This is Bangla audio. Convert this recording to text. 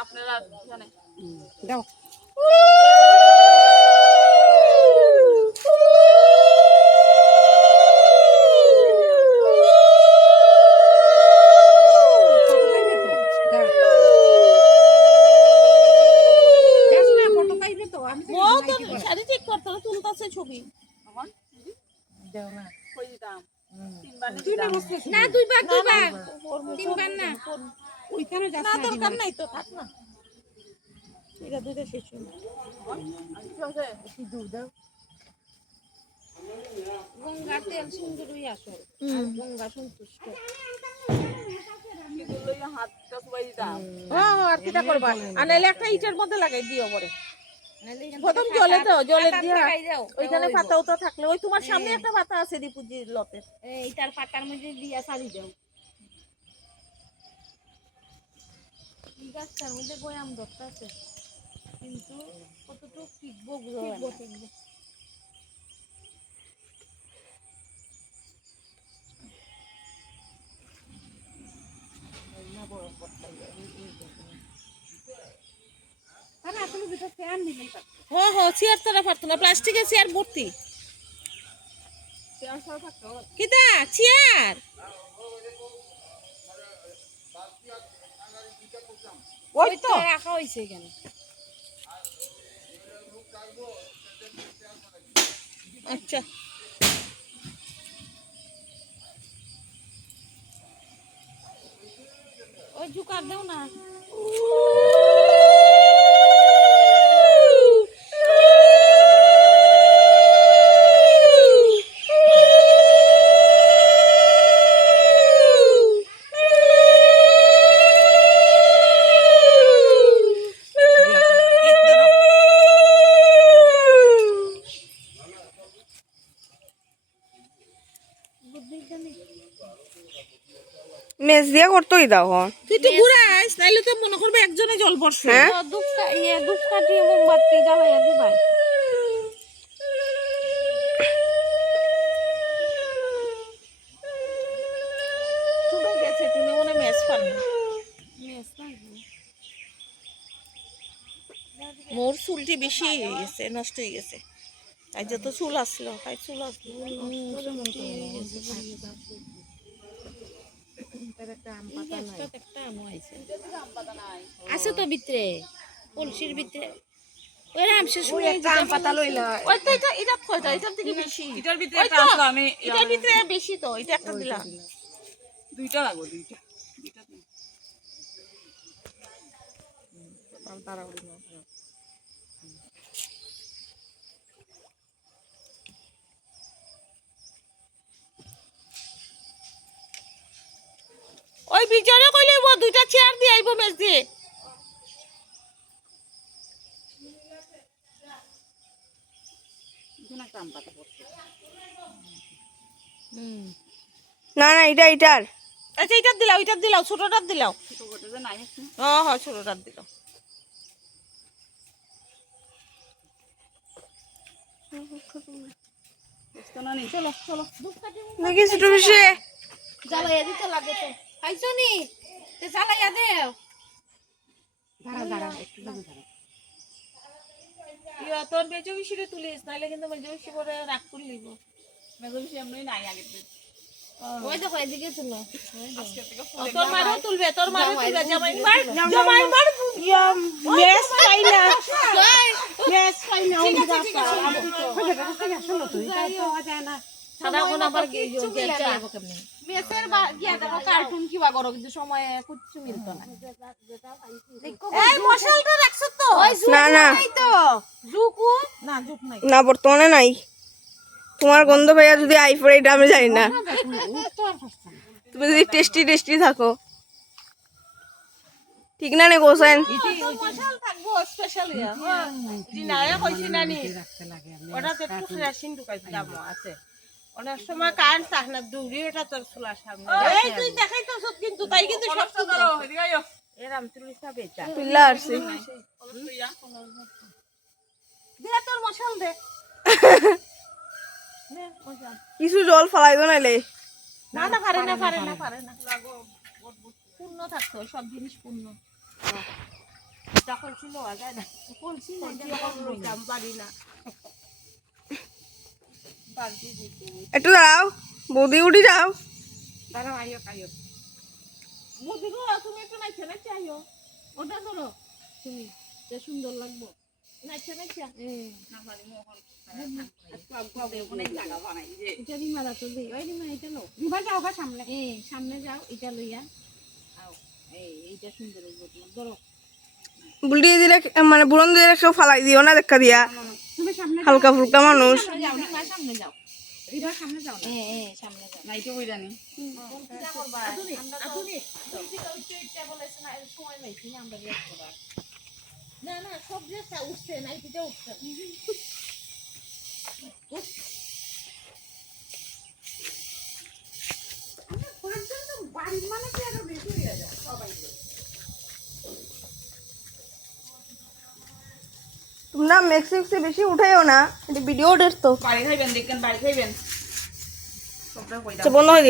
আপনারা দাও ছবি না দুইবার তিনবার না ওইখানে যাস না দরকার নাই তো থাক না এটা দুইটা শেষ হলো গঙ্গা তেল সুন্দরই আসল গঙ্গা সন্তুষ্ট আর কিটা করবা আর নাইলে একটা ইটের মধ্যে লাগাই দিও পরে প্রথম জলে দাও জলে দিয়া ওইখানে পাতাও তো থাকলে ওই তোমার সামনে একটা পাতা আছে দীপুজি লতে এইটার পাতার মধ্যে দিয়া সারি দাও এই গাছটার মধ্যে বয়াম ধরতে আছে কিন্তু কতটুকু টিকবো বুঝবো হ্যাঁ চেয়ার তারা পারতো না প্লাস্টিকের চেয়ার ভর্তি কিতা চেয়ার ওই তো রাখা হয়েছে এখানে আচ্ছা ওই ঝুকার দাও না মেজ দিয়া করতেই দাও তুই তো ঘুরাইস নাইলে তো মনে করবে একজনে জল পড়ছে হ্যাঁ ধূপ কাটিয়ে মোমবাতি জ্বালাইয়া দিবাই চলে গেছে তুমি মনে ম্যাচ পান না মোর চুলটি বেশি হয়ে গেছে নষ্ট হয়ে গেছে তাই যত চুল আসলো তাই চুল আসলো আছে তো ভিতরে কলসির ভিতরে ওই রামশেষ পাতা লইলা ওই তো এটা কয়টা এটার থেকে বেশি এটার ভিতরে একটা আসলো আমি এটার ভিতরে বেশি তো এটা একটা দিলাম দুইটা লাগবো দুইটা ওই বিজয় কইলে দুইটা চেয়ার দিয়ে আইবো মেজ দিয়ে না না এটার আচ্ছা এটার দিলাও ছোটটার দিলাও হ্যাঁ ছোটটার দিলাও চলো চলো নাকি ছোট বেশি জ্বালাইয়া দিতে লাগে তো খাইছো নি তে জ্বালাইয়া দেও তোর মেজো বেশিরে তুলিস নাইলে কিন্তু মেজো বেশি করে রাগ করে লিব মেজো বেশি এমনি নাই আগে ওই দেখো এদিকে তুলো তোর মারও তুলবে জামাই মার মেজ পাই না মেজ পাই না সাদা কোন আবার চালাবো কেমনে মেসের গিয়া দেখো কার্টুন কিবা করো কিন্তু সময়ে কিচ্ছু মিলতো না এই মশালটা রাখছ তো না না তো জুকু না জুক নাই না বর্তমানে নাই তোমার গন্ধ ভাইয়া যদি আই পড়ে এটা আমি জানি না তুমি যদি টেস্টি থাকো ঠিক না নে গোসেন মশাল থাকবো স্পেশাল ইয়া দিনায়া কইছি নানি ওটা তো একটু ফ্রেশিং ঢুকাই দাম আছে অনেক সময় কারেন্ট থাকে না দূরে ওটা তোর খোলার সামনে এই তুই দেখাই তো সব কিন্তু তাই কিন্তু সব তো ধরো এদিকে আইও এরাম তুই সব এটা তুইলা আসছে দে তোর মশাল দে নে মশাল কিছু জল ফালাই দো নাইলে না পারে না লাগো পূর্ণ থাকতো সব জিনিস পূর্ণ তখন ছিল যায় না বলছি না এটা যখন লইতাম পারি না বালতি দিতে একটু দাঁড়াও, বৌদি উঠি যাও। দাঁড়াও আইও আইও বুঝি গো তুমি একটু নাইছে না চাইও ওটা ধরো তুমি যে সুন্দর লাগবো নাইছে নাইছে অনেক জায়গা বানাই যে এটা রিমারা তো দেই ওই রিমা এটা লো রিমা যাও গা সামনে সামনে যাও এটা লইয়া আও এইটা সুন্দর লাগবো তোমার ধরো বুলিয়ে দিলে মানে বুড়ন দিলে কেউ ফালাই দিও না, দেখা দিয়া তুমি সামনে হালকা ফুলকা মানুষ। সামনে যাও রিমা সামনে যাও রিমা সামনে যাও সামনে যাও না এটা ওই জানি আধুনিক আধুনিক তুমি এটা বলেছ না এর সময় পাইছি না আমরা রিয়াজ করার না না সব ড্রেসটা উঠছে না এটা উঠছে বাড়ির মানে কি আরো বেশি হয়ে যায় সবাই তোমরা মেক্সি বেশি উঠাইও না, এটা ভিডিও ডেট তো বাড়ি খাইবেন দেখেন বাড়ি খাইবেন সবটা কই বন্ধ হয়ে